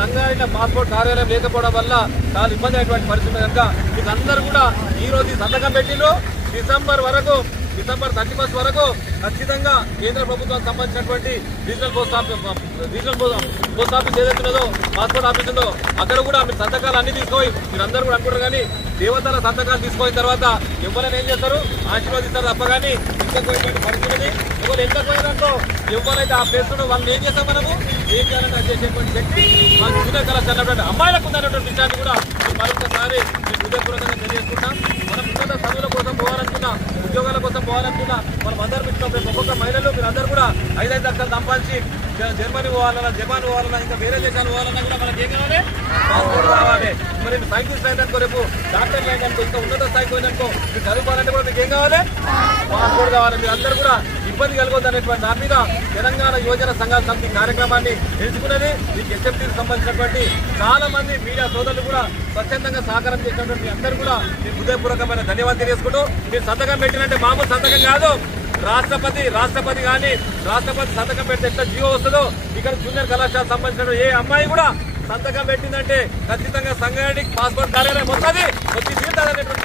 సంఘాలైన passport కార్యాలయం లేకపోవడం వల్ల చాలా ఇబ్బంది అయినటువంటి పరిస్థితి కనుక మీకు కూడా ఈ రోజు ఈ సంతకం పెట్టిండ్రు. డిసెంబర్ వరకు డిసెంబర్ థర్టీ ఫస్ట్ వరకు ఖచ్చితంగా కేంద్ర ప్రభుత్వానికి సంబంధించినటువంటి regional post office regional post office ఏదైతే ఉన్నదో పాస్పోర్ట్ ఆఫీస్ ఉందో అక్కడ కూడా మీరు సంతకాలు అన్ని తీసుకోయి మీరు అందరూ కూడా అనుకుంటారు కానీ దేవతల సంతకాలు తీసుకోయిన తర్వాత ఎవరైనా ఏం చేస్తారు? ఆశీర్వదిస్తారు తప్ప కానీ ఇంకపోయినటువంటి పరిస్థితి ఎవరు ఎంతపోయినట్టు ఎవరైతే ఆ ప్లేస్ వాళ్ళని ఏం చేస్తాం మనము? ఏకాలంగా చేసేటువంటి శక్తి మా జూనియర్ కళాశాల అమ్మాయిలకు ఉన్నటువంటి విషయాన్ని కూడా మరొకసారి మీకు హృదయపూర్వకంగా తెలియజేసుకుంటాం. మనం ఉన్నత చదువుల కోసం పోవాలనుకున్నా ఉద్యోగాల కోసం పోవాలనుకున్నా మనం అందరం ఇష్టం ఒక్కొక్క మహిళలు మీరు అందరూ కూడా ఐదైదు లక్షలు సంపాదించి జర్మనీ పోవాలన్నా జపాన్ పోవాలన్నా ఇంకా వేరే దేశాలు పోవాలన్నా కూడా మనకి ఏం కావాలి? పాస్పోర్ట్ కావాలి. మరి సైంటిస్ట్ అయిందనుకో రేపు డాక్టర్ అయిందనుకో ఇంకా ఉన్నత స్థాయికి పోయిందనుకో మీరు చదువుకోవాలంటే కూడా మీకు ఏం కావాలి? పాస్పోర్ట్ కావాలి. మీరు అందరూ కూడా ఇబ్బంది కలగొద్దనేటువంటి దాని మీద తెలంగాణ యువజన సంఘాల సమితి కార్యక్రమాన్ని ఎంచుకున్నది మీకు ఎస్ఎఫ్టీకి సంబంధించినటువంటి చాలా మంది మీడియా సోదరులు కూడా స్వచ్ఛందంగా సహకారం చేసినటువంటి మీ అందరూ కూడా మీ హృదయపూర్వకమైన ధన్యవాదాలు తెలియజేసుకుంటూ మీరు సంతకం పెట్టినంటే మామూలు సంతకం కాదు. రాష్ట్రపతి రాష్ట్రపతి కానీ రాష్ట్రపతి సంతకం పెడితే ఎట్లా జీవో వస్తుందో ఇక్కడ జూనియర్ కళాశాల సంబంధించిన ఏ అమ్మాయి కూడా సంతకం పెట్టిందంటే ఖచ్చితంగా సంఘానికి పాస్పోర్ట్ కార్యాలయం వస్తుంది. వచ్చి తీర్థాలనేటువంటి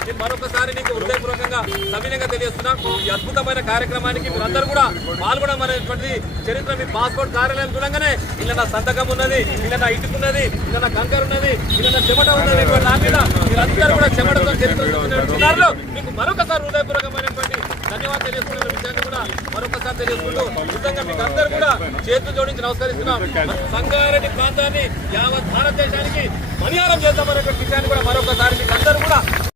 నేను మరొకసారి నీకు హృదయపూర్వకంగా సవినయంగా తెలియజేస్తున్నాం. ఈ అద్భుతమైన కార్యక్రమానికి మీరందరూ కూడా పాల్గొనడం అనేటువంటిది చరిత్ర మీ పాస్పోర్ట్ కార్యాలయం చూడంగానే ఇలా నా సంతకం ఉన్నది ఇలా నా ఇటుకు ఉన్నది ఇలా నా కంకర్ ఉన్నది ఇలా నా చెమట ఉన్నది నా మీద మీరందరూ కూడా చెమటతో చరిత్ర మీకు మరొకసారి హృదయపూర్వకమైనటువంటి ధన్యవాదాలు తెలియజేస్తున్న విషయాన్ని కూడా మరొకసారి తెలియజేసుకుంటూ నిజంగా మీకు అందరూ కూడా చేతులు జోడించి నమస్కరిస్తున్నాం. సంగారెడ్డి ప్రాంతాన్ని యావత్ భారతదేశానికి పరిహారం చేద్దామనేటువంటి విషయాన్ని కూడా మరొకసారి మీకు అందరూ కూడా